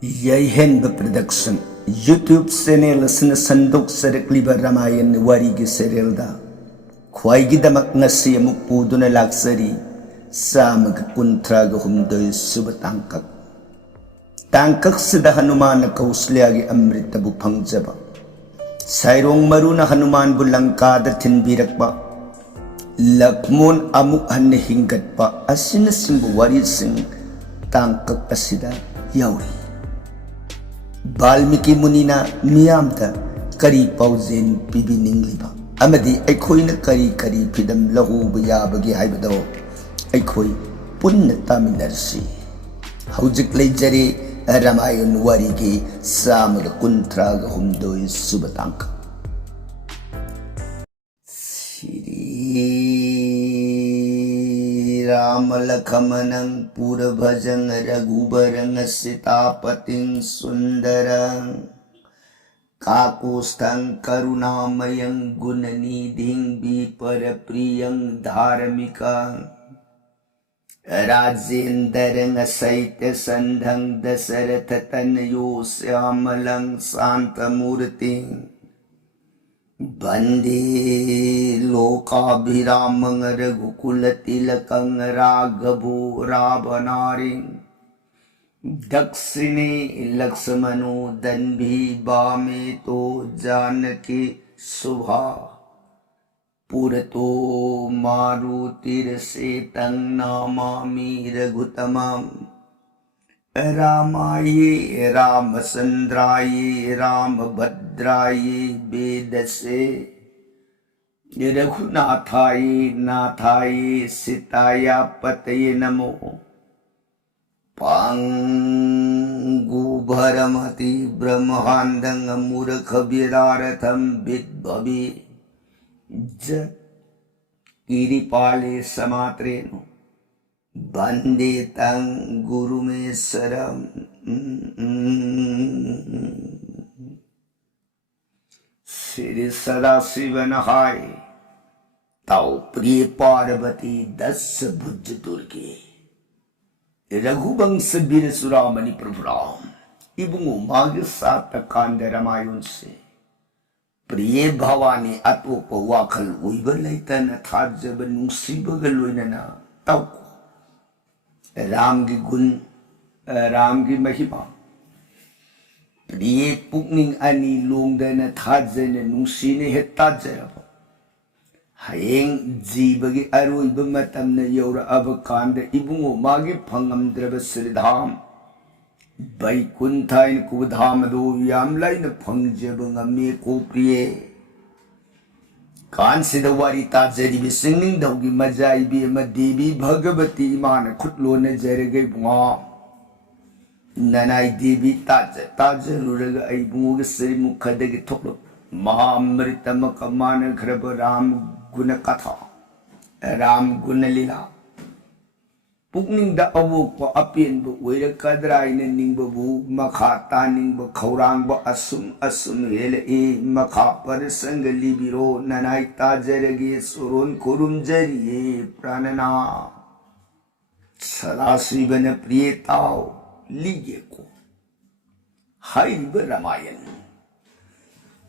Yaihen Production YouTube channel asina sandok sarakliba Ramayan warigi serial da khwaigi damak ngasi amuk puduna laksari samag kuntraga humdoy subatangkak tangkak sida Hanuman kausliagi amrita bu pangjaba sairong maruna Hanuman bulangkada tinbirakba Lakmon amuk hanne hingat pa asina simbu wari sing tangkak asida yauri Balmiki Munina miyamda kari pauzen pibiningliba amadi aikhoina kari pidam lahu bayabagi haibado aikhoi punna taminarsi haujik leijare Ramayan warigi samaga kuntraga humdoi subatanka Ram Lakhamanang Pura Bhajang Raghubarang Sitapating Sundarang Kakustang Karunamayang Gunanidhing Biparapriyang Dharmikang Rajendarang Saitya Sandhang Dasarathatanayo Syamalang Santamurting Bande Lokabhiramang Raghukulattilakang Raghavu Ravanaring Dakshine Lakshmano Danbhi Bame To Janaki Subha Purato Marutir Setang Namami Raghutamam Ramaye Ramasandraye Ramabhadraye Vedase Raghunathaye Nathaye Sitaya Pataye Namo Pangu Bharamati Brahmandang Murakhabiraratham Vidbhavi Jat Kiripale Samatreno Bande tang guru me saram Sri Sadasivanahai Tau Priya Parvati Das Bhujj Durge Raghubang Sabir Suramani Prabhuram Ibungu Magi Sata Kanda Ramayan se Priya Bhavani Atopa Wakal Uibalaitan Thajaba Nungsibagalwinana Tau Ram की गुण राम की महिमा प्रिय पुकनिंग अनि लोंगदन थाजन नुसीने हेता जरब हयेंग जीवगी अरोइब मतमन your अब कांद इबुंगो मागी फंगमद्रब श्रीधाम बैकुंठाइन कुधाम दो यामलाइन फंगजब ngame को प्रिय Kansida warita jadi bisingning daugi majai bi devi bhagavati imana khutlona jarage bunga nanai devi taja luraga ai bunga sri mukhadagi thoklo mahamritama kamana khraba ram guna katha ram guna lila pukning da awok pa apien bu wera kadrai ne ningba bu makha ta ningba khaurang ba asum hele e makha par sangali biro nanai ta jarage surun kurum jariye pranana sarasi bana priyetao liye ko hai Ramayan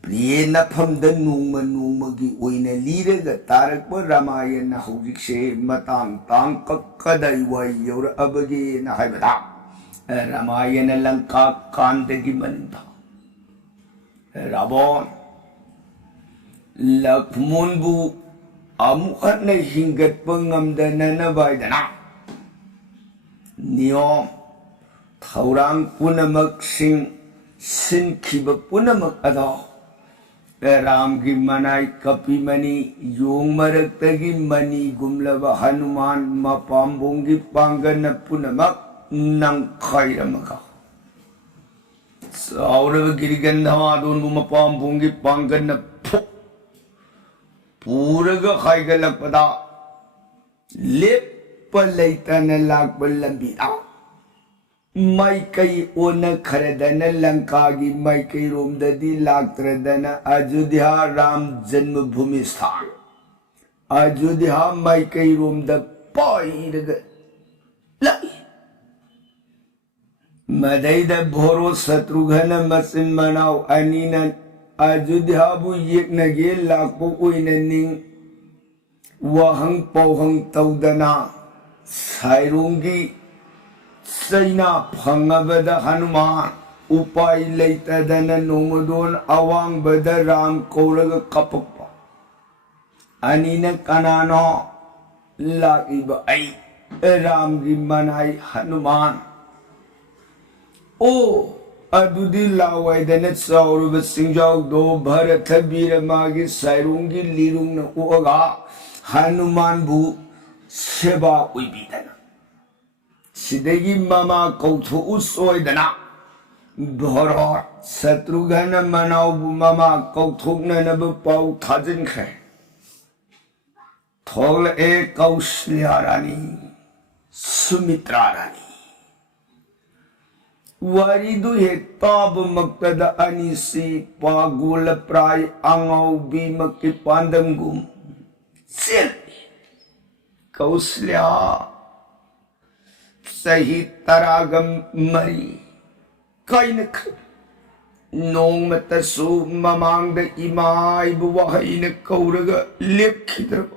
Priye na phamda nungma gi oina liraga tarakpa Ramayan na hujikse matang tangkakadai wai yaura abagi na haibada Ramayan na langka kandagi maninda Rabon Lakmon bu amukhat na hingat pangamda na nabaydana Niyom Thaurang punamak sing sinkiba punamak adaw Ram की मनाई कपी money Yong मरकता की money गुमलबा Hanuman मपाम्बोंगी Pangan पुनमक नंखाई रमका साउरव गिरिगंधवा दोन मपाम्बोंगी पांगन फु पूरग खाई गलक पदा लेप पलैतन लाग पलंबीरा Maikai ona kharadana Lankagi Maikai Romdadi Laktradana Ajodhya Ram Janmabhumi Sthan Ajodhya Maikai Romda Pai Lai मदैद भोरो शत्रुघ्न मसिन मनाव अनिन अयोध्याबु येक्नगे लाकपो ओइननिंग वहंग पौहंग तौदना साइरोंगी सैना फंगबद हनुमान उपाय लेतदन नोमदोन अवांगबद राम कौरग कपकपा अनिन कनानो लागिब आई राम की मनाई हनुमान ओ अदुदी लावाइदन चाउरब सिंजाव दो भरत वीर मागी साइरोंगी लीरुंग न ओगा हनुमान बु सेवा उइबिदना सिदगी ममा कौथो उसोइदना भरत शत्रुघ्न मनाव बु ममा कौथोकनब पाउ थाजिनखे थोल ए कौशल्या रानी सुमित्रा रानी वारिदु हेक ताब मक्तद अनिसी पागोल प्राय आंगाव बीमकी पांदंगुम सिल कौशल्या सही तरागम मरी काइनख नोंगमतसु ममांग इमाइब वहैन कौरग लेखिद्रब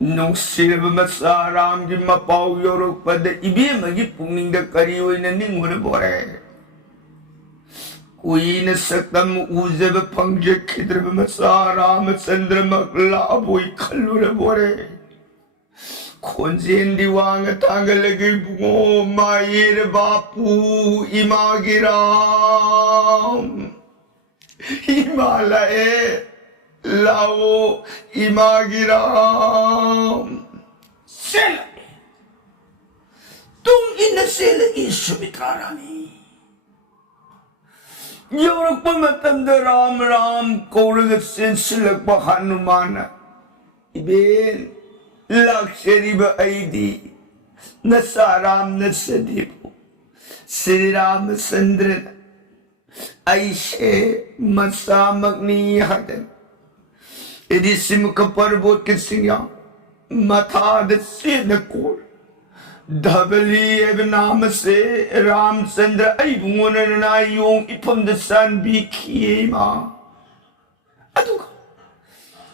नोंसिरब मसा राम की मपाव योरकपद इबेमगी पुंगनिंग करी ओइना निंगुर बोरे कुइन सकम उजब फंगजे खिद्रब मसा रामचंद्र मकला बोई खल्लुर बोरे खोंजेन दिवांग तांगलगे बुगो मायर बापू इमागिराम हिमालय लाओ इमागिराम सेल तुम इन सेल सुमित्रा रानी योरक मतंद राम राम कौरग सिलक हनुमान इबेन लक्षरीब ऐदी नसाराम नसदीप श्री रामचंद्र ऐसे मसामग्नि हदन यदि सिमक पर्वत के सिंगा मथाद से नकोर धबली एव नाम से रामचंद्र अयुन नायों इफम दसान भी किए मां अदुगा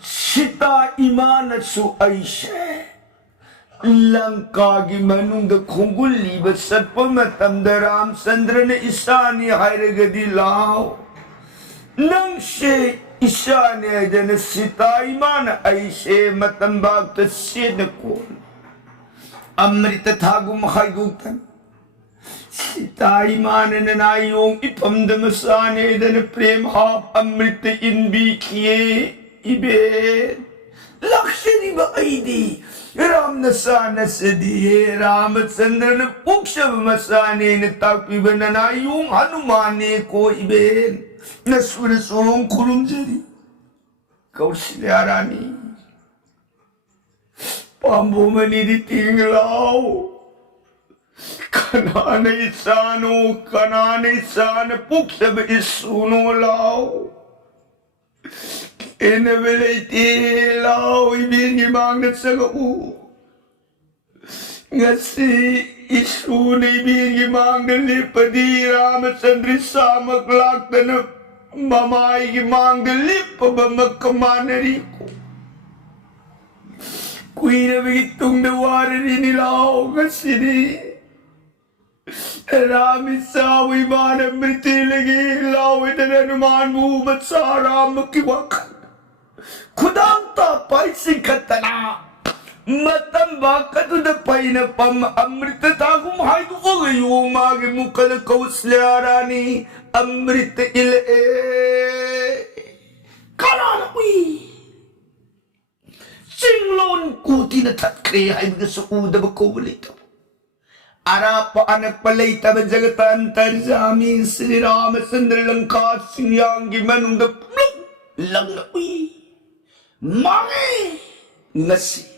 सीता ईमान सु ऐसे लंका की मनुंग खुंगुली बसप मतम रामचंद्र ने ईशानी हायरगदी लाओ नंग से ईशान्य जन सीता ईमान ऐसे मतम बात से न कोन अमृत थागुम हायगुतन सीता ईमान नायों इफम दमसाने दन प्रेम हाप अमृत इन भी किए इबे लक्ष्मी बईदी राम नसान सदिये रामचंद्र ने पुक्षव मसाने न तापी बनानायों हनुमाने को इबे नसुर सोंग खुरुम जरी कौशल्या रानी पांबो मनी दी तिंगलाओ कनाने सान पुक्षव इसुनो लाओ इन वेले लाओ इबेंगी मांगने Sagoo ngasi isu ne bingi mangdel lipadi Ramachandra samak lakdana mamai gi mangdel lip bamakamana ko kuina bitung de warri ni lao ngasi ni Rami sawi mana mriti lagi lao idan Hanuman Muhammad saram ki wak khudam ta paisi khatana मतम बाकत the pan पम अमृत तागुम हायदु ओगयो मागे मुकल कौशल्या रानी अमृत इल ए कानान उई सिंगलोन कुती न तत्क्रे हायदु सुउदब कोवलित arap अनक पलई तब जगत अंतर्जामी Shri Ramchandra Lanka सिंयांगी मनुंद lung उई मागे नसी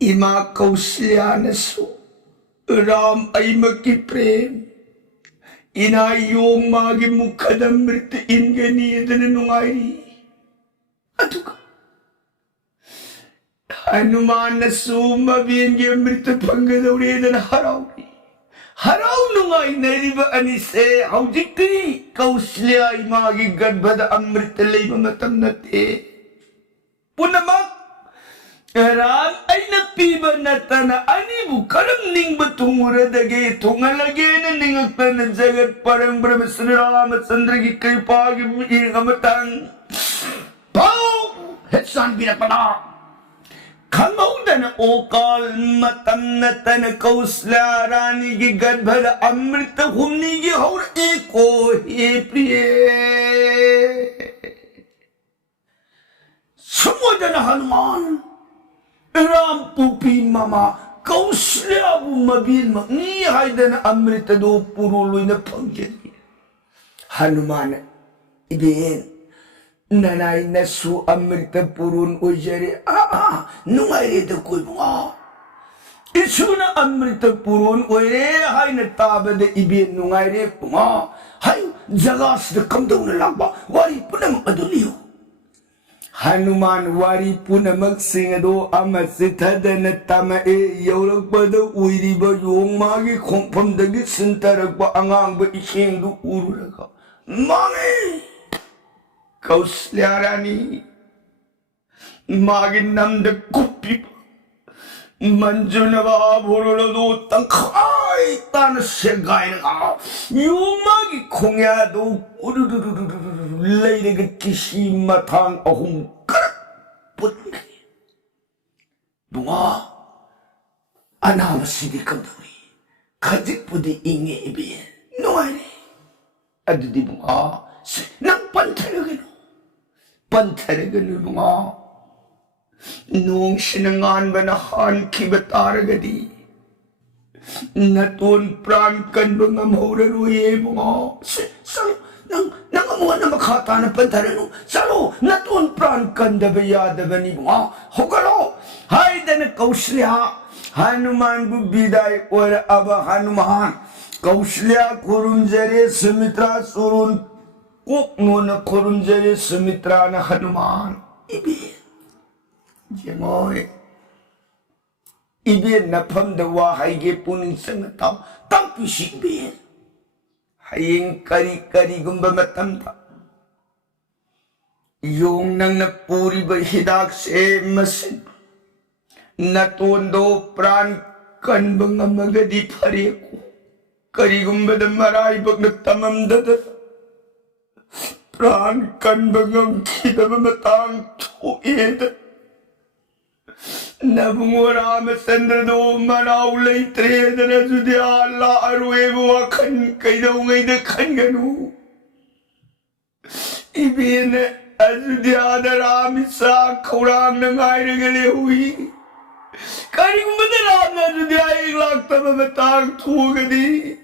इमा कौशल्या नसु राम ऐम की प्रेम इना यों मागे मुखदमृत इनगनी इदन नुंगाई अदुगा Hanuman sumabin gemrit pangadawin harawi. Haraw nungay nariba anise haujikti kausliya imagi gadbada amrit lay mamatam nate. Punamak eran ay napiba natana anibu karam ning batunguradage tungalage na ningakta na jagat parang brahmasrama sandragi kripagi ingamatang pao hetsan binapada. Kamaudan okal matam na tana kauslarani gi gadbada amrita humni gi haur eko he priye sumodana Hanuman ram pupi mama kauslabu mabin ma ni haidana amrita do puruloy na pangjani Hanuman ibin nanay nasu amrita purun ujari nungay ito ko'y mga isu na amrita purun ujari hay na tabada ibin nungay ito mga hay jagas na kamdaw na lagba wari po na magaduliyo Hanuman wari po na magsingado amasitada na tamae yawag pa daw ujari ba yung magi kung pamdagit sintarag pa angang ba ising do uro ka mami Kausliarani magin namda kupi manjuna ba borolo tangkai tan segay na yung magi kongya do lay na kisi matang ahong karak putni bunga anama sidi kamdawi kajik pudi inge ibi nungay adu di bunga nang pantalagan Pantaragan mga nung sinangan ba na han kibataragadi natun pran kan ba nga mauraruye mga nang amuha na makata na pantaran salo natun pran kan da bayada ba ni mga hukalo hay da na kausliha Hanuman bubiday wala aba Hanuman kausliha kurumjare sumitra surun Kuk nuna kurunjari sumitra na Hanuman ibin jemoy ibin na pamdawa hayge puning sangatao tampisik bin haying kari-kari gumba matamda yung nang napuri ba hidak se masin natundo pran kan ba nga magadi pareku kari gumba da maray bag nagtamam dadat Pran kan bangang kita mamatang tuid. Nabungura masandra do manawlay treda na judi Allah arwe buwakan kay daw ngay na kan ganu. Ibin ajudi adarami sa kurang na ngay na galihui. Karing madaram na judi ay lakta mamatang tuugadi.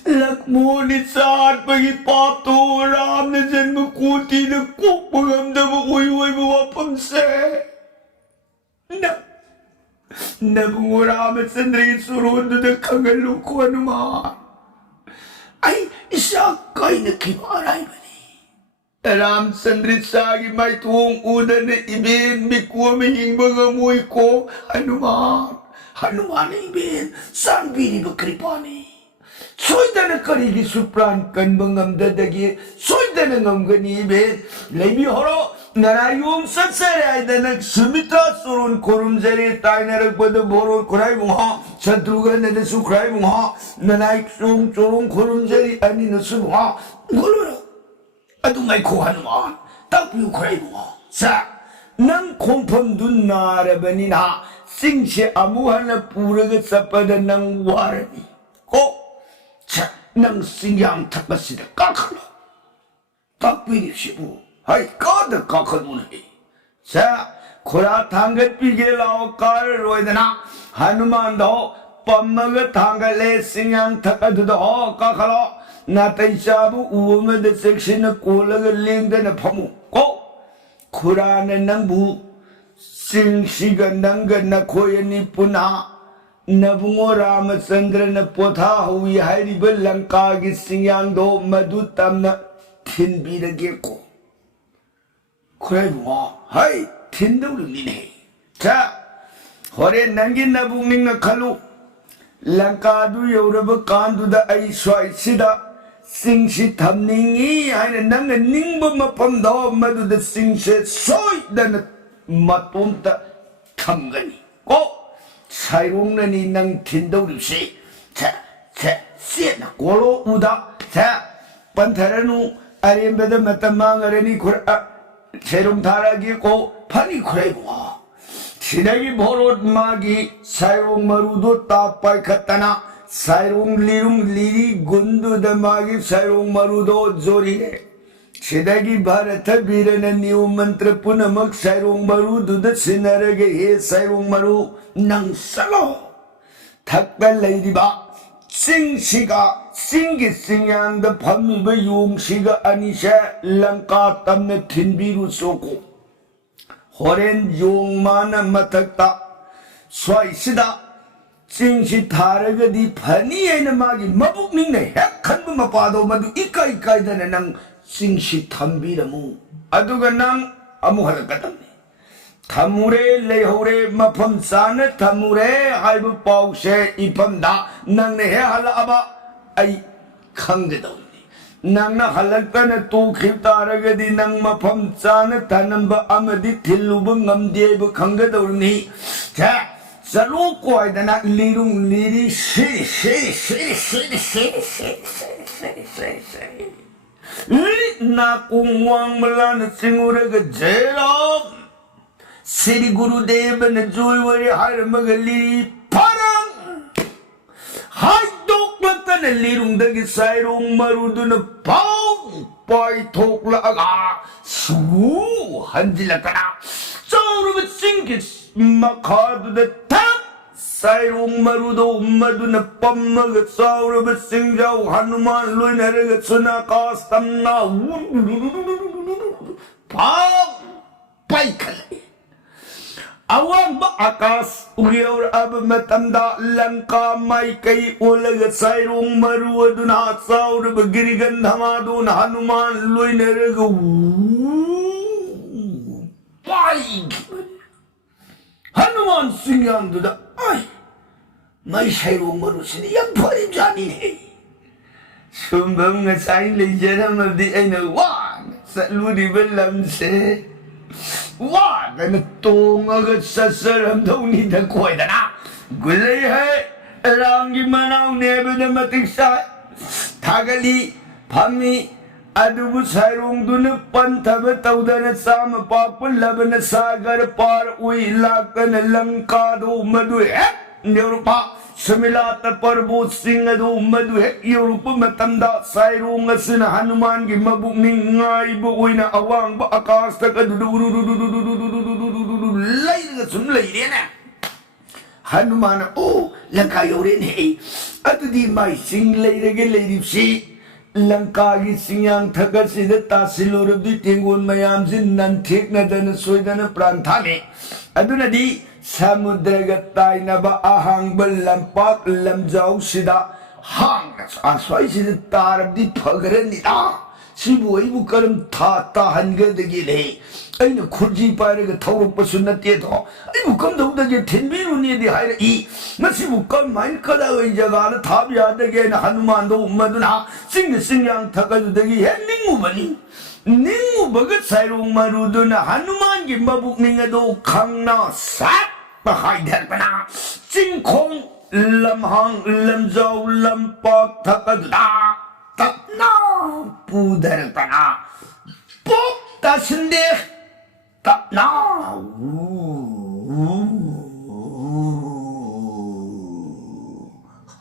Lakmunit saan pagipato ram na dyan makuti na kupagamda mo uyuay mawapamse. Nabunguramat sa naging surundo na kangalukuan naman. Ay, isa kay nakimaray ba ni? Alam sandrit sagi may tuwong una na ibin, mikuha mahing mga amoy ko. Hanuman na ibin, saan bini magkripani? Soy da na karigi supran kan bangam dadagi soy da na ngam gani be lebi horo narayum satsare da na sumitra surun korum zare tai na rak bad boro kurai muha sadruga na da sukrai muha nanai sum chorung korum zare ani na subha golora adu ngai ko Hanuman takpiu kurai muha sa nang kompam dun narabani na singse amuhana puraga sapada nang warani ko nang sinyang tapasida kakalo takpili sibu hay kada kakalo na sa kura tanggat pigilao kar roidana Hanuman do pamaga tangale sinyang takadu do kakalo natay sabu uwamad section na kulaga lingda na pamu ko kura na nang bu singsiga nangga na koya ni puna Nabungo Ramachandra na potha hui hairiba Lanka gi singyang do madu tamna thinbirage ko. Kurai bunga hai थिंदौरुनिने चा होरे नंगी नबुंग खलु लंकादु यौरब कांदुदा आई स्वाइसिदा सिंगसी थमनिंगी हाइने नंग निंगब मफमदो मदुदा सिंगसे सोइदन मतोमता थमगनी को साइरोंगनी नंग थिंदौरुसे चा सेना कोलो उदा चा पंथरनु अरेंबद मतमांगरनी खुरा सेरुम थारागी को फनी खुरेबो सिदागी भोरोट मागी साइरोंग मरुदो तापाय खतना साइरोंग लिरी गुंदु दमागी साइरोंग मरुदो जोरीरे सिदागी भारत बीरन न्यू मंत्र पुनमक साइरोंग मरुदो द सिनरगे हे साइरोंग मरु नंग सलो थक्का लैदिबा सिंगसिगा सिंगी सिंगांग द फमिब योंगसिगा अनिशा लंका तमने थिनबिरु सोको होरेन योंगमान मथक्ता स्वाइसिदा सिंगसि थारगदी फनी एना मागी मबुकनिंग ने हेक खनब मपादो मदु इकाई काइदन नंग सिंगसि थंबिरमु अदुगा नंग अमु हलकतमने थमुरे लेहोरे मफम सान थमुरे हाइब पाउसे इफमदा नंगने हे हलअबा आई खंगदौनी नंगना हलकन तू खितारगदी नंग मफम सान थनंब अमदि थिल्लुब ngमदेब खंगदौनी छा चलो कोइदना लिरुंग लिरी ना कुंवांग मलान सिंगुरग जयराम श्री गुरुदेव ने जोइवरे हर मगली फरंग हाय दोक्लतन लिरुंदगी साइरोंग मरुदुन पाउ पाई थोक्लगा सु हंजिलकना चौरुब सिंगि मखादुद थप साइरोंग मरुदो मदुन पम्मग चौरुब सिंगजाउ हनुमान लोइनरग सुनाकास तमना पाउ पाई खले अवांग आकाश उगियोर अब मतंदा लंका माई कई ओलग साइरोंग मरु अदुना साउरब गिरिगंधमादुन हनुमान लोइनरग पाई हनुमान सिंगांदुदा आई माई साइरोंग मरु सिनि यम फरि जानी है सुंबम ngसाई लेजरमदि ऐना वान सलुदिबा लमसे वाह गन तोंगग ससरम धौनी द कोइदना गुले है रांगी मनाव नेबद मतिक्सा थागली फमी अदुबु साइरोंग दुन पंथब तौदन साम पापुल लबन सागर पार उई लाकन लंका दो मधु है न्यूरुपा समिलात परबो सिंह दो मधु है यूरुप मतंदा साइरोंग सिन हनुमान की मबुक निंगाई बु उइना अवांग ब आकाश तक लैरग सुन लैरेना हनुमान ओ लंका योरेन है अदुदी माई सिंह लैरगे लैरिपसी लंका की सिंगांग थगसिद तासिलोरबदी तेंगोन मयाम जिन नंथेकनदन सोइदन प्रांथाने अदुनदी समुद्रग ताइनबा अहांग लंपाक लमजाउ सिदा हांग आस्वाइसिद तारबदी फगरनिदा सिबु अइबु करम था ताहनगदगी ले अइना खुरजी पाइरग थौरपसु नते दो अइबु कमदौदगे थिनबिरुनिदि हाइर इ मसिबु कमाइन कदावै जगाल थाब यादगे न हनुमान दो मदुना सिंगांग थगदगी हे निंगुबनी निंगु बगत साइरोंग मरुदुना हनुमान की मबुक निंगदो खंगना सात बहाइदरपना चिंखोंग लमहांग लमजाउ लंपाक थकदला तपना पुदरपना पोप तसंदे तपना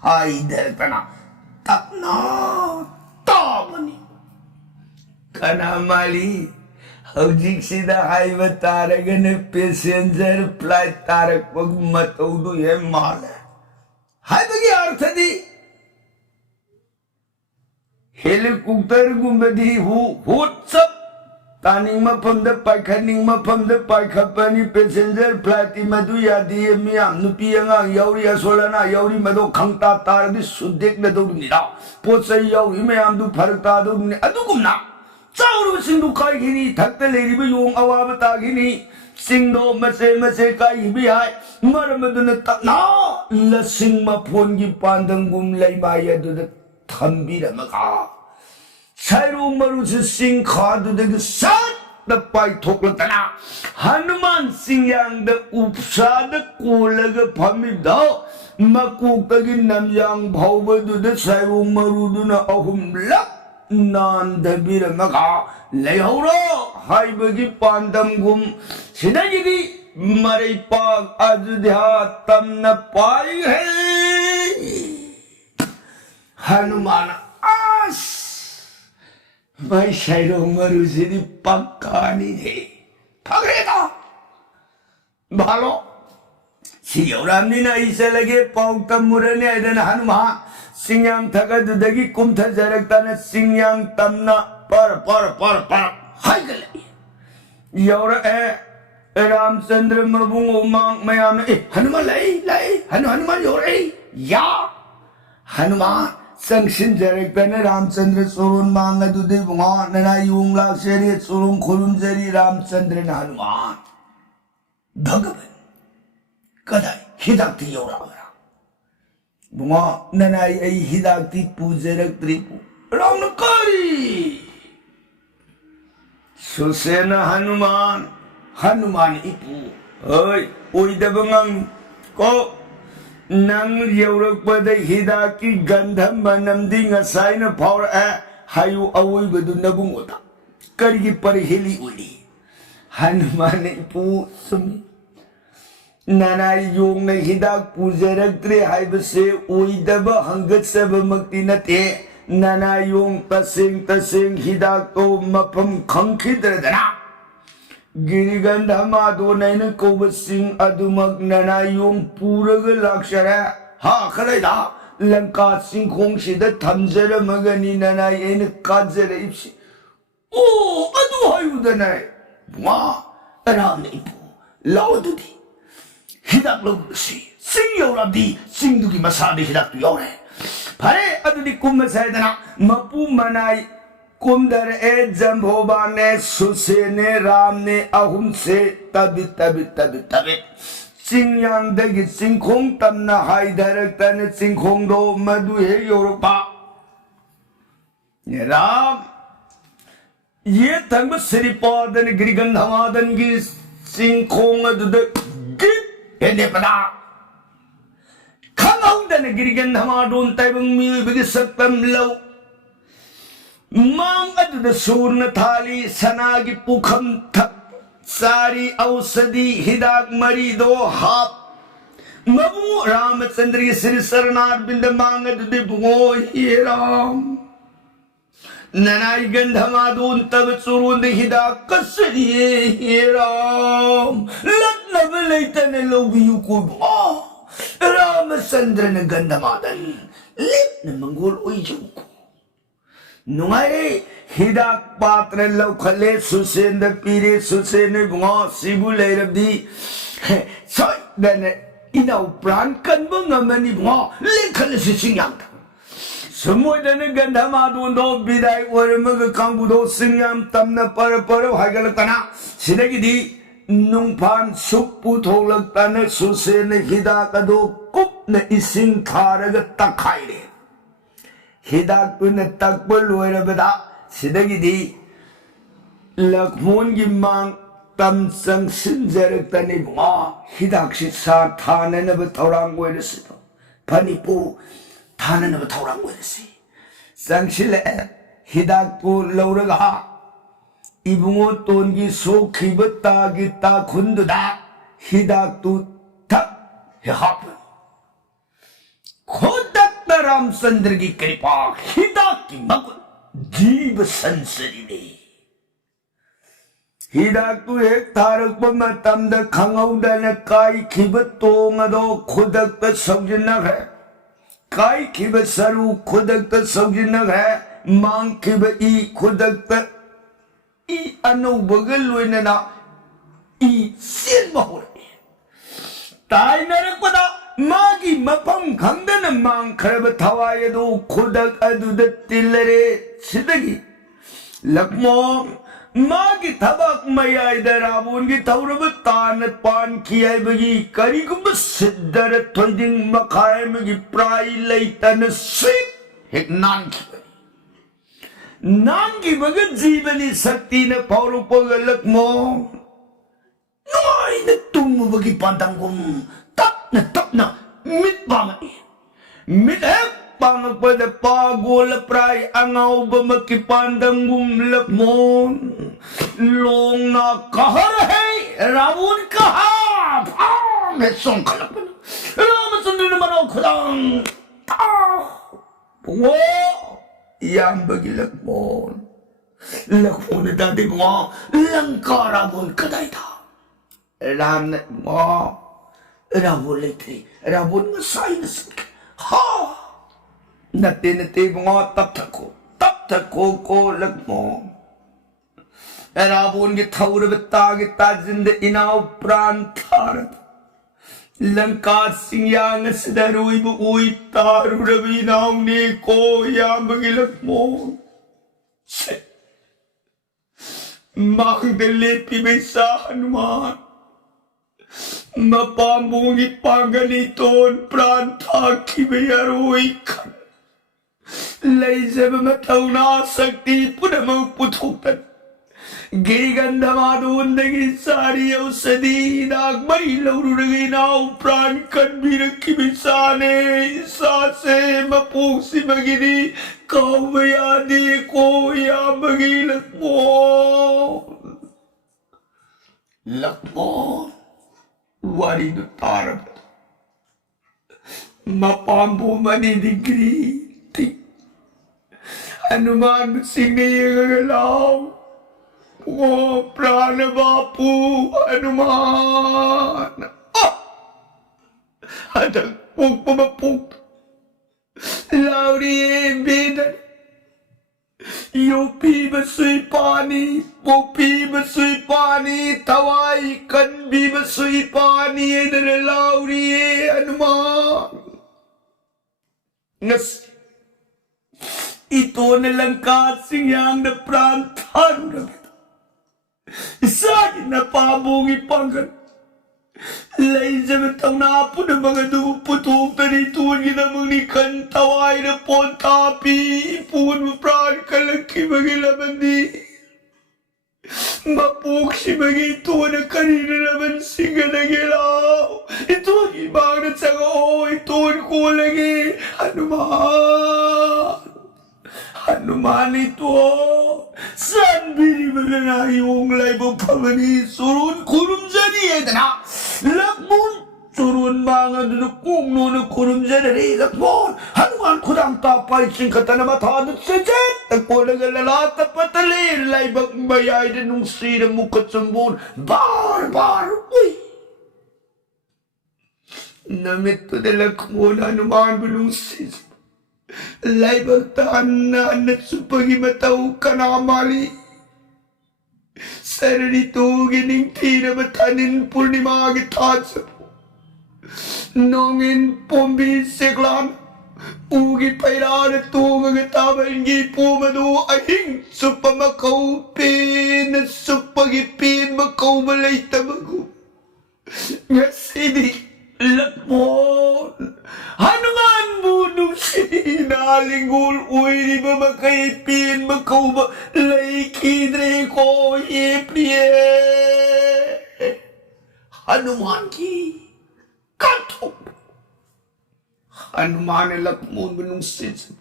हाइदरपना तपना ताबनी कनामाली हौजिक सिदा hive Tharakan passenger flight Tarak पग मतौदु ये माल हाइबगी अर्थ दी हेलीकॉप्टर गुंबदी हुत्सप तानिंग मफमद पाइखनिंग मफमद पाइखपनी पैसेंजर फ्लाइट मधु यादी मियाम नुपी अंगांग याउरी असोलना याउरी मदो खंगता तारदि सुदेक नदौनिदा पोचै याउरी मयाम दु फरकता दुनि अदुगुमना चाउरु सिंदु काइगिनी थक्ते लेरिबो योंग अवाब तागिनी ꯁꯤꯡꯗꯣ ꯃꯆꯦ ꯀꯥꯏꯈꯤꯕ ꯌꯥꯏ ꯃꯔꯝ ꯑꯗꯨꯅ ꯇꯞꯅ ꯂꯁꯤꯡ ꯃꯐꯣꯟꯒꯤ ꯄꯥꯟꯗꯝꯒꯨꯝ ꯂꯩꯃꯥꯏ ꯑꯗꯨꯗ ꯊꯝꯕꯤꯔꯝꯃꯒ ꯁꯩꯔꯣꯡ ꯃꯔꯨꯁꯤ ꯆꯤꯡꯈꯥꯗꯨꯗꯒꯤ ꯁꯠꯇ ꯄꯥꯏꯊꯣꯛꯂꯛꯇꯅ ꯍꯅꯨꯃꯥꯟ ꯆꯤꯡꯌꯥꯡꯗ ꯎꯞꯁꯥꯗ ꯀꯣꯜꯂꯒ ꯐꯝꯃꯤꯕꯗꯣ ꯃꯀꯣꯛꯇꯒꯤ ꯅꯝꯌꯥꯡ ꯐꯥꯎꯕꯗꯨꯗ ꯁꯩꯔꯣꯡ ꯃꯔꯨꯗꯨꯅ ꯑꯍꯨꯝꯂꯛ ꯅꯥꯟꯊꯕꯤꯔꯝꯃꯒ ꯂꯩꯍꯧꯔꯣ ꯍꯥꯏꯕꯒꯤ ꯄꯥꯟꯗꯝꯒꯨꯝ ꯁꯤꯗꯒꯤꯗꯤ ꯃꯔꯩꯄꯥꯛ ꯑꯌꯨꯙ꯭ꯌꯥ ꯇꯝꯅ ꯄꯥꯏꯈ꯭ꯔꯦ ꯍꯅꯨꯃꯥꯟ ꯑꯁ ꯃꯥꯏ ꯁꯩꯔꯣꯡ ꯃꯔꯨꯁꯤꯗꯤ ꯄꯛꯀꯥꯅꯤꯍꯦ ꯐꯈ꯭ꯔꯦꯗ ꯚꯥꯂꯣ ꯁꯤ ꯌꯧꯔꯛꯑꯕꯅꯤꯅ ꯑꯩ ꯆꯠꯂꯒꯦ ꯄꯥꯎ ꯇꯝꯃꯨꯔꯅꯤ ꯍꯥꯏꯗꯅ ꯍꯅꯨꯃꯥꯟ ꯆꯤꯡꯌꯥꯡ ꯊꯛꯑꯗꯨꯗꯒꯤ ꯀꯨꯝꯊꯖꯔꯛꯇꯅ ꯆꯤꯡꯌꯥꯡ ꯇꯝꯅ ꯄꯔ ꯍꯥꯏꯒꯠꯂꯛꯏ ꯌꯧꯔꯛꯑꯦ ꯔꯥꯃꯆꯟꯗ꯭ꯔ ꯃꯕꯨꯡ ꯎꯃꯥꯡ ꯃꯌꯥꯝꯅ ꯍꯅꯨꯃꯥꯟ ꯂꯩ ꯍꯅꯨꯃꯥꯟ ꯌꯧꯔꯛꯏ ꯌꯥ ꯍꯅꯨꯃꯥꯟ ꯆꯪꯁꯤꯟꯖꯔꯛꯇꯅ ꯔꯥꯃꯆꯟꯗ꯭ꯔ ꯆꯣꯔꯣꯟ ꯃꯥꯡ ꯑꯗꯨꯗ ꯏꯕꯨꯡꯉꯣ ꯅꯅꯥꯌꯣꯡ ꯂꯥꯛꯆꯔꯤ ꯆꯣꯔꯣꯟ ꯈꯨꯔꯨꯝꯖꯔꯤ ꯔꯥꯃꯆꯟꯗ꯭ꯔꯅ ꯍꯅꯨꯃꯥꯟ ꯚꯒꯕꯟ ꯀꯗꯥꯏ ꯍꯤꯗꯥꯛꯇꯤ ꯌꯧꯔꯛꯑꯕ꯭ꯔꯥ ꯕꯨꯡꯉꯣ ꯅꯅꯥꯏ ꯑꯩ ꯍꯤꯗꯥꯛꯇꯤ ꯄꯨꯖꯔꯛꯇ꯭ꯔꯤꯕꯨ ꯔꯥꯝꯅ ꯀꯔꯤ ꯁꯨꯁꯦꯅ ꯍꯅꯨꯃꯥꯟ ꯏꯄꯨ ꯍꯣꯏ ꯑꯣꯏꯗꯕ ꯉꯥꯡꯅꯨ ꯀꯣ ꯅꯪ ꯌꯧꯔꯛꯄꯗ ꯍꯤꯗꯥꯛꯀꯤ ꯒꯟꯙ ꯃꯅꯝꯗꯤ ꯉꯁꯥꯏꯅ ꯐꯥꯎꯔꯛꯑꯦ ꯍꯥꯏꯌꯨ ꯑꯋꯣꯏꯕꯗꯨ ꯅꯕꯨꯡꯉꯣꯗ ꯀꯔꯤꯒꯤ ꯄꯔꯍꯦꯂꯤ ꯑꯣꯏꯔꯤ ꯍꯅꯨꯃꯥꯟ ꯏꯄꯨ ꯆꯨꯝꯃꯤ ꯅꯅꯥꯏ ꯌꯣꯡꯅ ꯍꯤꯗꯥꯛ ꯄꯨꯖꯔꯛꯇ꯭ꯔꯦ ꯍꯥꯏꯕꯁꯦ ꯑꯣꯏꯗꯕ ꯍꯪꯒꯠꯆꯕꯃꯛꯇꯤ ꯅꯠꯇꯦ ꯅꯅꯥꯌꯣꯡ ꯇꯁꯦꯡ ꯍꯤꯗꯥꯛꯇꯣ ꯃꯐꯝ ꯈꯪꯈꯤꯗ꯭ꯔꯗꯅ ꯒꯤꯔꯤꯒꯟꯙ ꯃꯥꯗꯣꯅ ꯀꯧꯕꯁꯤꯡ ꯑꯗꯨꯃꯛ ꯅꯅꯥꯌꯣꯡ ꯄꯨꯔꯒ ꯂꯥꯛꯆꯔꯦ ꯈꯔꯩꯗ ꯂꯪꯀꯥ ꯆꯤꯡꯈꯣꯡꯁꯤꯗ ꯊꯝꯖꯔꯝꯃꯒꯅꯤ ꯅꯅꯥꯏ ꯑꯩꯅ ꯀꯥꯖꯔꯛꯏꯕꯁꯤ ꯑꯣ ꯑꯗꯨ ꯍꯥꯏꯌꯨꯗꯅ ꯃꯥ ꯔꯥꯝꯅ ꯏꯄꯨ ꯂꯥꯛꯑꯣ ꯑꯗꯨꯗꯤ ꯍꯤꯗꯥꯛ ꯂꯧꯔꯨꯁꯤ ꯆꯤꯡ ꯌꯧꯔꯕꯗꯤ ꯆꯤꯡꯗꯨꯒꯤ ꯃꯁꯥꯗ ꯍꯤꯗꯥꯛꯇꯨ ꯌꯧꯔꯦ ꯐꯔꯦ ꯑꯗꯨꯗꯤ ꯀꯨꯝꯃꯁꯦ ꯍꯥꯏꯗꯅ ꯃꯄꯨ ꯃꯅꯥꯏ ꯀꯨꯝꯊꯔꯛꯑꯦ ꯖꯝꯚꯣꯕꯥꯅꯦ ꯁꯨꯁꯦꯅꯦ ꯔꯥꯝꯅꯦ ꯑꯍꯨꯝꯁꯦ ꯇꯕꯤꯠ ꯆꯤꯡꯌꯥꯡꯗꯒꯤ ꯆꯤꯡꯈꯣꯡ ꯇꯝꯅ ꯍꯥꯏꯊꯔꯛꯇꯅ ꯆꯤꯡꯈꯣꯡꯗꯣ ꯃꯗꯨ ꯍꯦꯛ ꯌꯧꯔꯛꯄ ꯔꯥꯝ ꯌꯦꯠ ꯊꯪꯕ ꯁꯤꯔꯤꯄꯥꯗꯅ ꯒꯤꯔꯤꯒꯟꯙꯃꯥꯗꯟꯒꯤ ꯆꯤꯡꯈꯣꯡ ꯑꯗꯨꯗ ꯒꯤꯠ ꯍꯦꯟꯗꯦꯄꯗ ꯈꯪꯍꯧꯗꯅ ꯒꯤꯔꯤꯒꯟꯙꯃꯥꯗꯣꯟ ꯇꯥꯏꯕꯪ ꯃꯤꯑꯣꯏꯕꯒꯤ ꯁꯛꯇꯝ ꯂꯧ ꯃꯥꯡ ꯑꯗꯨꯗ ꯁꯨꯔꯅ ꯊꯥꯂꯤ ꯁꯅꯥꯒꯤ ꯄꯨꯈꯝ ꯆꯥꯔꯤ ಔಷಧಿ ꯍꯤꯗꯥꯛ ꯃꯔꯤꯗꯣ ꯍꯥꯞ ꯃꯕꯨꯡ ꯔꯥꯃꯆꯟꯗ꯭ꯔꯒꯤ ꯁꯤꯔꯤ ꯁꯔꯅꯥꯔꯕꯤꯟꯗ ꯃꯥꯡ ꯑꯗꯨꯗꯤ ꯕꯨꯡꯉꯣ ꯍꯦꯔꯥꯝ ननाई गंधमादून तब चुरुन हिदा कसरिए हेराम लग्नब लेतन लोबियु को रामचंद्र ने गंधमादन लिप्न मंगोल उइजुको नुंगारे हिदा पात्र लौखले सुसेन पीरे सुसेन बुंगा सिबु लेरबदी सोय दने इनाउ प्राण कनबो ngमनी बुंगा लेखल सिसिंग समुद्र गंधमादों विदाय कांगुदो सिंगाम तमना पर हाइगलतना सिदगिदी नुंफान सुप्पु थोलक्ताने सुसेन हिदाक अदो कुपने इसिंग थारग तखाइरे हिदाक तुने तकब लोइरबदा सिदगिदी लखमोन की मांग तम संसिंजरक्तने बुआ हिदाक सिसा थाननब थौरांग ओइरसिदो फनिपु थाननब थौरांग ओइरसि संसिले हिदाक को लौरगा इबुंगो तोनगी सोखिब तागी ताखुंदुदा हिदाक तु थक हाप खोदक रामचंद्र की कृपा हिदाक की मगुन जीव संसरी ने हिदाक तु एक थारक मतमद खंगौदन काई खिब तोंगदो खुदक सौजनक है काई खिब सरू खुदक सौजनक है मांग खिब ई खुदक ई अनुभगल लोइनना ई सिर बहुरे ताई नरकदा मागी मपम खंगदन मांग खरब थवायदो खुदक अदुद तिलरे सिदगी लक्मो मागी थबक मयाइदा रावण की थौरब तान पान किया बगी करिगुम सिद्धर थोइदिंग मखाय मगी प्राई लैतन सिप हेक नान की नान की बगत जीवनी शक्ति ने पौरु पगलक मो नोई ने तुम बगी पांतंगुम तप न मित बांगनी मित है Pang pada pagol pray angaw bamaki pandangum lakmon long na kaharahay rawon kahap mesong kalapan ramasun naman ako lang pungo yang bagi lakmon na dati mo langka rawon kadayta ram na mo rawon litri rawon masay na sakit ha Nati mga tap tako ko lagmo. Erabon ki thaur betagi tajinde inaw pran tharat. Langka singyang sidarui bu ui taru rabi naw ni ko ya magilagmo. Magdalipi may sa Hanuman. Mapambungi panganiton pran thaki bayarui kan. Laisab matawna sakti punamang putukan. Gigandhamadun nagi sari ausadi nagbari laururaginaw pran kan birakibisane sase mapuksi magini kawyadi ko ya magilat mo. Lakmon wari do tarap mapambu manidigri Hanuman sinigalaw o prana bapu Hanuman hadang pumapuk lauri bidan yopi basui pani popi basui pani tawai kan bi basui pani edar lauri Hanuman ngas Ito na langkat singyang na prantan na kita. Isagin na pabungi panggan. Laisa betang na po na mga duputong perituan ginamang ni kantaway na pontapi. Ipun mo pran kalaki magilaman di. Mapuksi magito na kanina naman singa na gilaw. Ito ang ibang natsango. Ito ang kulagi. Hanuman ito saan binibala na yung laibang pamani surun kurum jadi edana lakmon surun mga dunukong nuna kurum jadi lakmon Hanuman kudang tapay singkata na matadot sa jet nagpulang alalata patali laibang bayay din nung sinang mukat sambon bar uy namit to na lakmon Hanuman bulong sis Laibang tahanan at supagimataw ka na kamali. Sarito gining tinamatanin purnima gitatsa. Nongin pumbisiklan. Ugi pairan at tungang ataban gipumado ahing supamakaupin at supagipin makaumalay tamago. Ngasidik lakmon. Hanuman bunong sinalinggol uy di ba makaipin makauba laikidre ko ipriye Hanuman ki katok Hanuman lakmon bunong sis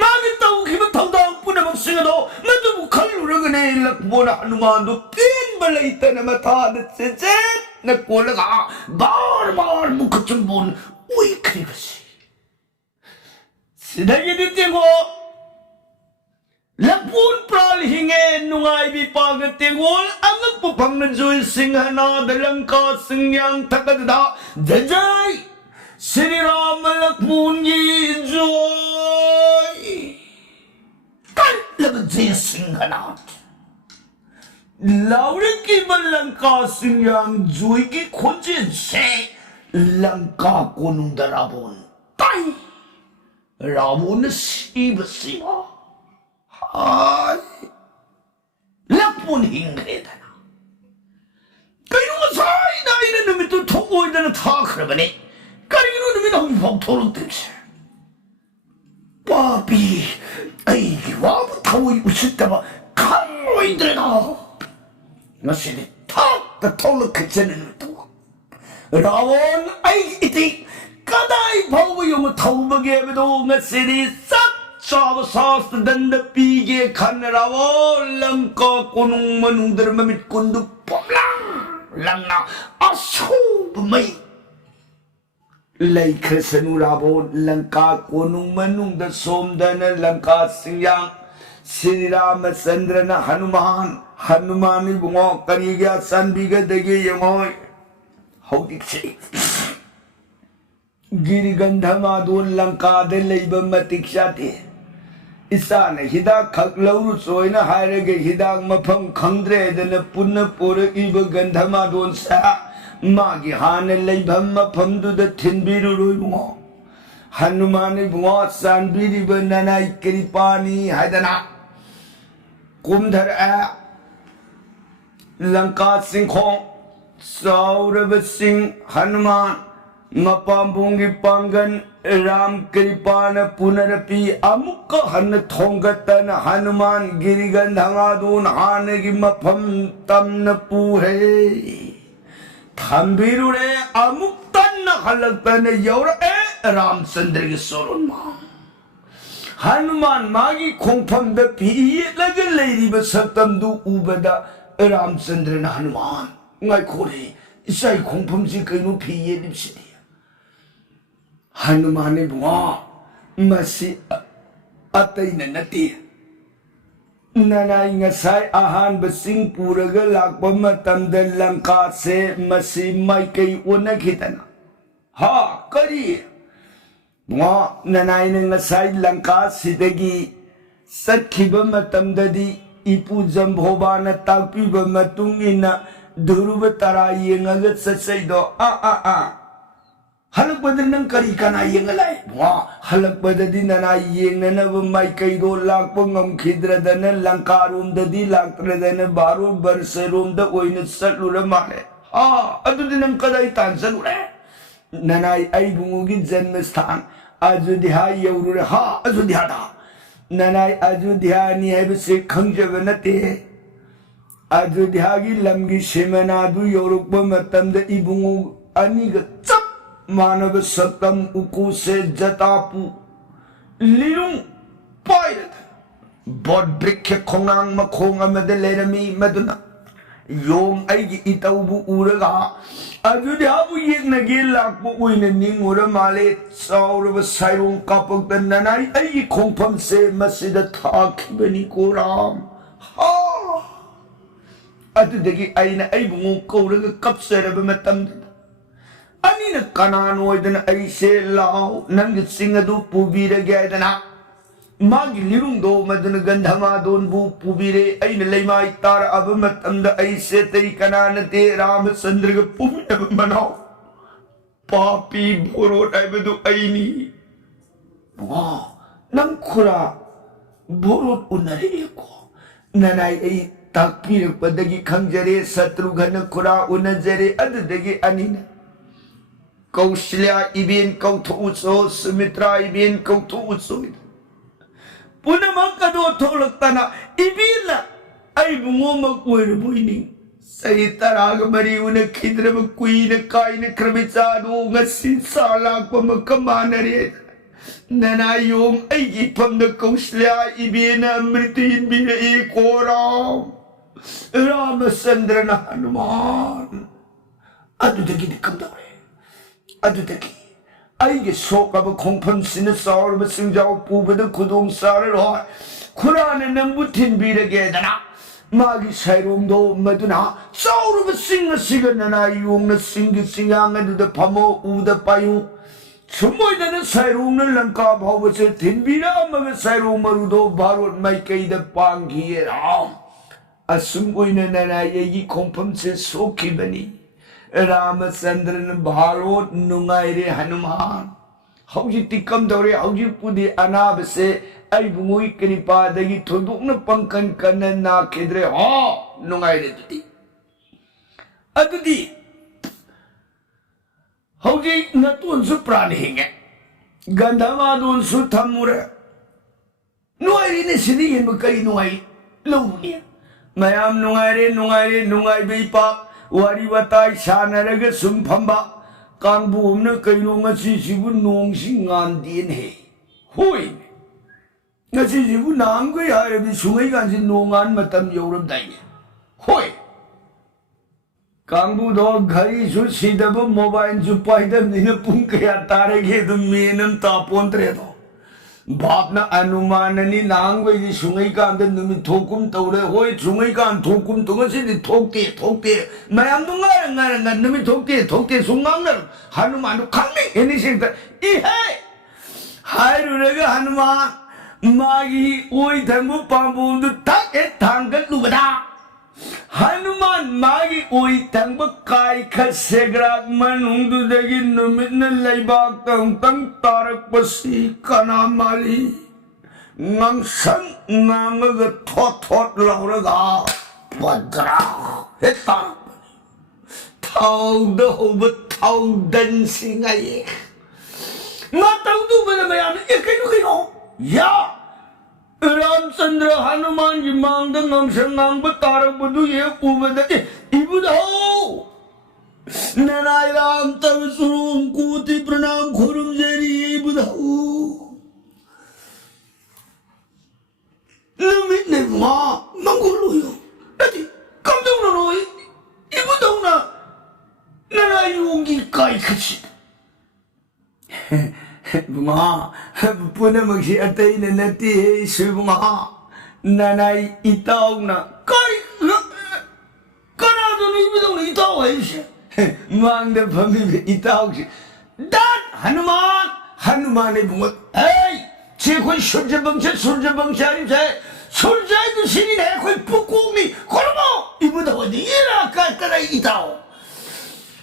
Magitaw kimatawdaw po na magsingado madumukaluragan ay lakmon na Hanuman do pin balayta na matadat sisit nagpula ka bar mukatsumbon uy kribasi Sidagi ditigo Lapun pralihingin nung ay bipaгаtigol ang nagpupang na Diyos singhana dalang kasingyang takadada Jajay Sinirama lakmun gijoy Kan laban siya singhana Laurin ki balang kasingyang joy ki kunjin se langka kunung darabon tay Ramon na siba-siba. Ay! ꯄꯣꯟ ꯍꯤꯡꯈ꯭ꯔꯦꯗꯅ ꯀꯩꯅꯣ ꯉꯁꯥꯏꯅ ꯑꯩꯅ ꯅꯨꯃꯤꯠꯇꯨ ꯊꯣꯛꯑꯣꯏꯗꯅ ꯊꯥꯈ꯭ꯔꯕꯅꯤ ꯀꯔꯤꯒꯤꯅꯣ ꯅꯨꯃꯤꯠ ꯍꯧꯖꯤꯛꯐꯥꯎ ꯊꯣꯛꯂꯛꯇ꯭ꯔꯤꯕꯁꯦ ꯄꯥꯄꯤ ꯑꯩꯒꯤ ꯋꯥꯕꯨ ꯊꯑꯣꯏ ꯎꯁꯤꯠꯇꯕ ꯈꯪꯂꯣꯏꯗ꯭ꯔꯦꯗ ꯉꯁꯤꯗꯤ ꯊꯥꯛꯇ ꯊꯣꯛꯂꯛꯈꯤꯁꯅ ꯅꯨꯃꯤꯠꯇꯨ ꯔꯥꯋꯟ ꯑꯩꯒꯤ ꯏꯇꯤꯛ ꯀꯗꯥꯏ ꯐꯥꯎꯕ ꯌꯧꯅ ꯊꯧꯕꯒꯦ ꯍꯥꯏꯕꯗꯨ ꯉꯁꯤꯗꯤ ꯆꯞ ꯆꯥꯕ ꯁꯥꯁꯇ ꯗꯟꯗ ꯄꯤꯒꯦ ꯈꯟꯅ ꯔꯥꯋꯟ ꯂꯪꯀꯥ ꯀꯣꯅꯨꯡ ꯃꯅꯨꯡꯗ ꯃꯃꯤꯠ ꯀꯨꯟꯗꯨ ꯄꯣꯝꯂꯥꯡ ꯂꯪꯅ ꯑꯁꯧꯕ ꯃꯩ ꯂꯩꯈ꯭ꯔꯁꯅꯨ ꯔꯥꯋꯟ ꯂꯪꯀꯥ ꯀꯣꯅꯨꯡ ꯃꯅꯨꯡꯗ ꯁꯣꯝꯗꯅ ꯂꯪꯀꯥ ꯁꯤꯡꯌꯥꯡ ꯁ꯭ꯔꯤ ꯔꯥꯃꯆꯟꯗ꯭ꯔꯅ ꯍꯅꯨꯃꯥꯟ ꯏꯕꯨꯡꯉꯣ ꯀꯔꯤꯒꯤ ꯆꯥꯟꯕꯤꯒꯗꯒꯦ ꯌꯦꯡꯉꯣꯏ ꯍꯧꯖꯤꯛꯁꯦ ꯒꯤꯔꯤꯒꯟꯙꯃꯥꯗꯣꯟ ꯂꯪꯀꯥꯗ ꯂꯩꯕ ꯃꯇꯤꯛ ꯆꯥꯗꯦ ꯏꯆꯥꯅ ꯍꯤꯗꯥꯛ ꯈꯛ ꯂꯧꯔꯨꯆꯣꯏꯅ ꯍꯥꯏꯔꯒ ꯍꯤꯗꯥꯛ ꯃꯐꯝ ꯈꯪꯗ꯭ꯔꯦꯗꯅ ꯄꯨꯟꯅ ꯄꯣꯔꯛꯏꯕ ꯒꯟꯙꯃꯥꯗꯣꯟꯁꯦ 마기 하늘 레이밤 마펌두더 틴비루루 이붕어 하누만이 붕어 산비리번 나나 이끼리 빠니 하이다나 곰달아 랑카 싱콩 사우르버싱 하누만 마밤봉기 빵간 राम कृपान पुनरपि अमुक हन थोंगतन हनुमान गिरिगंधंगादून हानगी मफम तमन पूहे थंबीरुरे अमुक तन हलकतन यौरे रामचंद्र की सोरुन मा हनुमान मागी खोंफम द पीये लग लेरिब सतम दु उबदा रामचंद्र न हनुमान ngai खोरे इसai खोंफम जी कइनो पीये दिबसिदि हनुमाने बुआ मसी अतैन नती ननाई ngасai ahan basing puraga lakpa matamda langka se masi maikai onakitana ha kari buआ ननाई ने ngасai langka sidagi sakhiba matamdadi ipu jambhobana takpiba matungina dhuruba tara yengaga satsaido a halak badar nang kari kana yengalai wa halak badadi nana yengna ba mai kaido lak pangam khidradana lankarum dadi lakradana baru barsarum da oina salura male ha adudi nang kadai tansalure nana ai bungugi janma sthan ajudhya yaurure ha ajudhya da nana ajudhya ni haibse khangjaba nate ajudhya gi lamgi semanadu yorukba matamda ibungu aniga मानव सतम उकु से जतापु लिरुंग पायरत baud brick खोंगांग मखोंग अमदे Laramie मदुना योम आइगी इताउबु उरगा अजुद्याबु येगनगे लाकबु उइने निंगुर माले साउरब साइरोंग कापक दन्नाई आइगी खोंफम से मस्जिद थाखिबनी कोराम हा अदुदगी आइना आइबुंगु कौरगा कपसरब मतम अनिन कनानोइदन ऐसे लाओ नंग सिंगदु पुबीरगे आइदना मागी लिरुंगदो मदन गंधमादोन बु पुबीरे ऐन लेमाई तार अब मतमद ऐसे तई कनानते रामचंद्र ग पुबीरब मनाओ पापी बोरोट आइबदु ऐनी बुआ नंग खुरा बोरोट उनरेको ननाई ऐ ताकपीरपदगी खंजरे शत्रुघ्न खुरा उनजरे अददगी अनिना कौशल्या इबेन कौथुसो सुमित्रा इबेन कौथुसो पुनमकदो थोलक्तना इबेन आई बुंगोमक ओइरबोइनि सही तराग मरी उन खिद्रब कुइन काइन क्रमिचादो ngasi salakpa makamanare nanayoम aigi famda कौशल्या इबेन अमृतिन बिरे कोराम रामचंद्र हनुमान अदुदगी दिकमदरे अदुदगी आइगे सोकब खोंफमसिन साउरब सिंजाव पुबद खुदोंग साररोय खुराने नंबु थिनबिरगेदना मागी साइरोंदो मदुना साउरब सिंग सिगनना योंगना सिंग सिंगांग अदुद फमो उद पायु सुमोइदन साइरोंग लंका भावसे थिनबिरा मग साइरोंग मरुदो भारत माइकैद पांगिए राम असुमोइना नना येगी खोंफमसे सोखिबनी रामचंद्र भारत नुंगाइरे हनुमान हौजी तिकम दौरे हौजी पुदी अनाब से ai bungui kripa dagi thodukna pangkan kana na khedre ha nungai re adudi hauji natun su pran hinge gandhama dun su thamure nungai ne sidi hin kai nungai lo ni mayam nungai be pa wari watai sanaraga sum phamba kanbu umna kaino ngasi sibu nong sing ngan din he hoi ngasi sibu nang ko ya bi sungai kan si nongan matam yoram dai hoi kanbu do ghari su sidaba mobile su paidam ni pung kya tare ge dum menam ta pontre do बापना अनुमाननी नांगवे दी सुंगई का अंदर नमी थोकुम तौरे होय Sungai का थोकुम तुंगसी दी थोकते मयाम दुंगा रंगा नमी थोकते सुंगांगर हनुमान खंगे एनी सिंता ई है हाय रुरेगा हनुमान मागी ओय थंगु पांबु दु तक ए थांगल लुबदा हनुमान मागी ओय थंगु काय खसेग्राग मनुंदु दगी नुमिन लैबाक तंग तारक पसी कना माली नंसन नांग थोट लौरगा बद्रा हे तारक थाउ दन सिंगाये मा ताउदु बले मयान एकेनु या रामचंद्र हनुमान जी मांग नंग तारक बदु ये उबद इबुदो ननाय राम तब सुरुम कूति प्रणाम खुरुम जेरी इबुदो नमित ने मा मंगुलु यो अति कम दो न रोई इबुदो ना ननाय योगी काय खछि bunga puna magsi atay na nati su bunga nanay itaw na kari kanado na ibidong na itaw ay siya mang na pamibig itaw siya dat hanuman ay bunga ay siya ko'y surjabang siya rin siya surjay ko sinin ay ko'y pukumi kono mo ibidong na ira karay itaw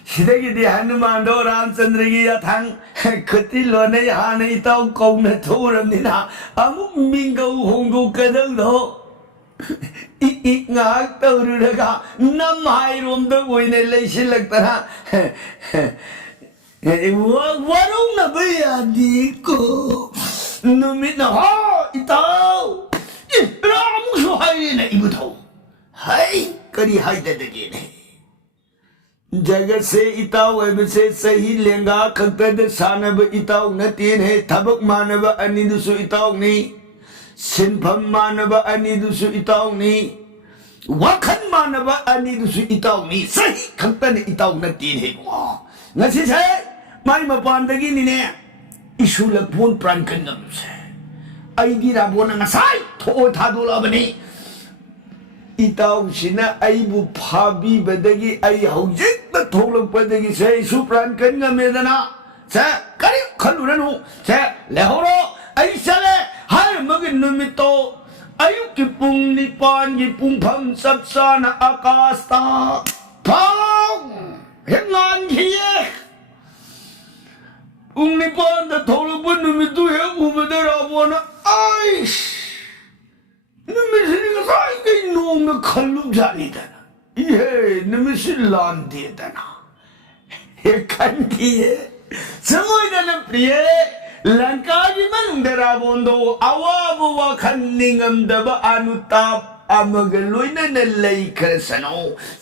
시대기 디 하누만도 라मचंद्र기 야탕 그tillo네 하네 이따오 공네 도랍니다 아무 민가우 홍도 까등도 이 ngạc 떠르르가 남하이롬도 보이네 레실럭더라 와롱나 봐야 니고 놈이나 하 이따오 라무수 하이네 이부터 하이 그리 하이데데기네 जगत से इताव से सही लेंगा खतद सानब इताव न तीन है थबक मानव अनिदुसु इताव नहीं सिंफम मानव अनिदुसु इताव नहीं वखन मानव अनिदुसु इताव नहीं सही खतद इताव न तीन है नसी से मारी मपांदगी निने इशु लपून प्राण कन्नम से आईदी राबोना नसाई थो थादोला बने इताव सिना आईबु फाबी बदगी आई हौजिक द थोलक पदगी से सुप्रान कन्गा मेदना से करी खलुरनु से लेहोरो आई चले हाय मगे नुमितो आयु की पुंग निपान की पुंगफम सबसान आकाश ता फांग हेंगान खिए पुंग निपान द थोलक ब नुमितु हे उबदरा बोना आइश नमिसिनी का साई कई नोंग न खल्लू जानी दना ये नमिसी लान दिए दना ये कंठी है समझ दना प्रिय लंका जी मन दरा बोंदो आवाबुवा खन्निंगम दबा अनुताप अमगलोई न लई करसनो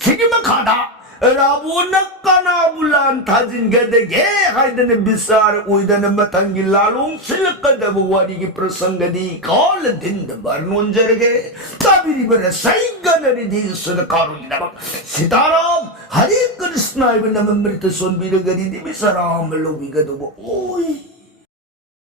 सिगिमा खादा राबोना काना बुलान थाजिन गदे गे हाइदने बिसार उइदन मतंगी लालुंग सिलकदब वारी की प्रसंगदी कॉल दिन बरनोन जरगे ताबिरी बर सैगनरी दी सदकारुन नमक सीताराम हरे कृष्ण इबन अमृत सोन बीरगरी दी बिसाराम लोगी गदब ओई